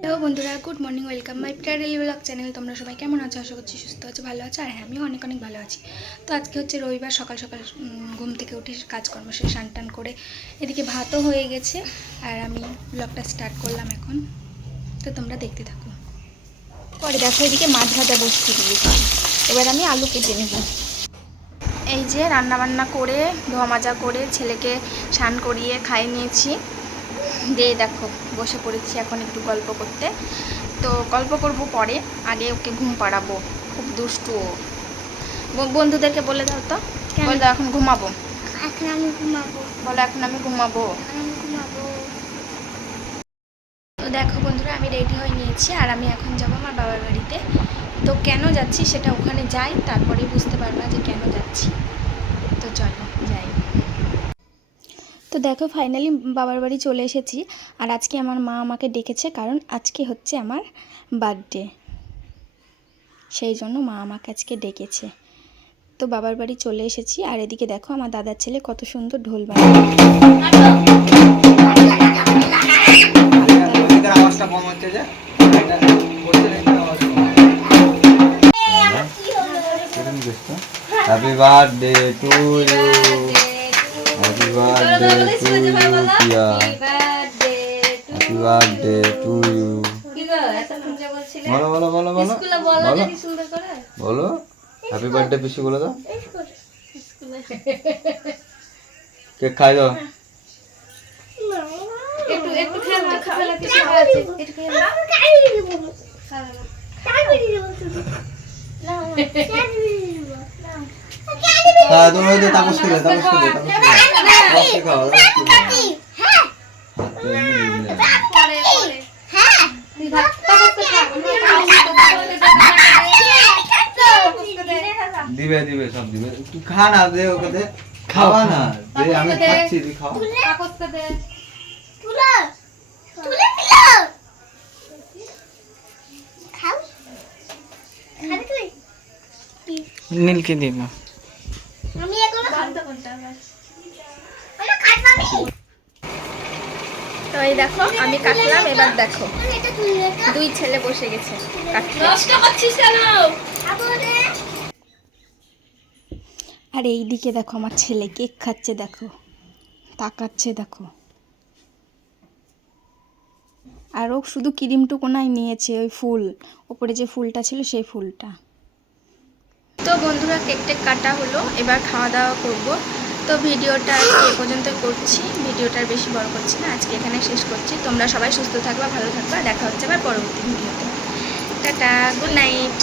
Hello বন্ধুরা good morning welcome my প্রাইডালি blog channel তোমরা সবাই কেমন আছো? আশা করছি সুস্থ আছো, ভালো আছো, আর হ্যাঁ আমিও অনেক অনেক ভালো আছি। তো আজকে হচ্ছে রবিবার, সকাল সকাল ঘুম থেকে উঠে কাজকর্ম শেষ টান করে এদিকে ভাতও হয়ে গেছে, আর আমি ব্লগটা স্টার্ট করলাম এখন। তো তোমরা দেখতে থাকো। পরে দেখো এদিকে মাছ ভাজা বসতে দিয়েছি। এবার আমি আলু কেটে নেব। এই যে রান্না বান্না করে, ধোয়া মাজা করে ছেলেকে স্নান করিয়ে খাইয়ে নিয়েছি। দিয়ে দেখো বসে পড়েছি এখন একটু গল্প করতে। তো গল্প করব পরে আগে ওকে ঘুম পাড়াবো খুব দুষ্টু ও। বন্ধুদেরকে বলে দাও তো? বলে দাও এখন ঘুমাবো। এখন আমি ঘুমাবো। বলো এখন আমি ঘুমাবো। আমি ঘুমাবো। তো দেখো বন্ধুরা আমি রেডি হয়ে নিয়েছি আর আমি এখন যাব আমার বাবার বাড়িতে। তো কেন যাচ্ছি সেটা ওখানে যাই তারপরে বুঝতে পারবা যে কেন যাচ্ছি তো চলো যাই তো দেখো ফাইনালি বাবার বাড়ি চলে এসেছি। আর আজকে আমার মা আমাকে ডেকেছে, কারণ আজকে হচ্ছে আমার বার্থডে সেই জন্য মা আমাকে আজকে ডেকেছে। তো বাবার বাড়ি চলে এসেছি, আর এদিকে দেখো আমার দাদার ছেলে কত সুন্দর ঢোল বাজায়। Happy birthday to you happy birthday to you Piya happy birthday to you বলো বলো বলো বলো বলো বলো হ্যাপি বার্থডে পিসি বলে দাও কেক খাই দাও হ্যাঁ তুমি ওই যে তাপস খেলে তাপস খেলে তাপস দিবে দিবে সব দিবে। তুই খা না দে ওকে দে। খাওয়া না দে আমি খাচ্ছি তুই খাও। নীলকে দিব তো এই দেখো আমি কাটলাম এবার দেখো। দুই ছেলে বসে গেছে আর এই দিকে দেখো আমার ছেলে কেক খাচ্ছে দেখো। তাকাচ্ছে দেখো। আর ও শুধু ক্রিমটুকুনাই নিয়েছে ওই ফুল। ওপরে যে ফুলটা ছিল সেই ফুলটা। তো বন্ধুরা কেক টেক কাটা হলো। এবার খাওয়া দাওয়া করব। তো ভিডিওটা আজকে এ পর্যন্ত করছি। ভিডিওটার বেশি বড় করছি না, আজকে এখানে শেষ করছি। তোমরা সবাই সুস্থ থাকবা, ভালো থাকবা। দেখা হচ্ছে আবার পরবর্তী ভিডিওতে। টাটা, গুড নাইট।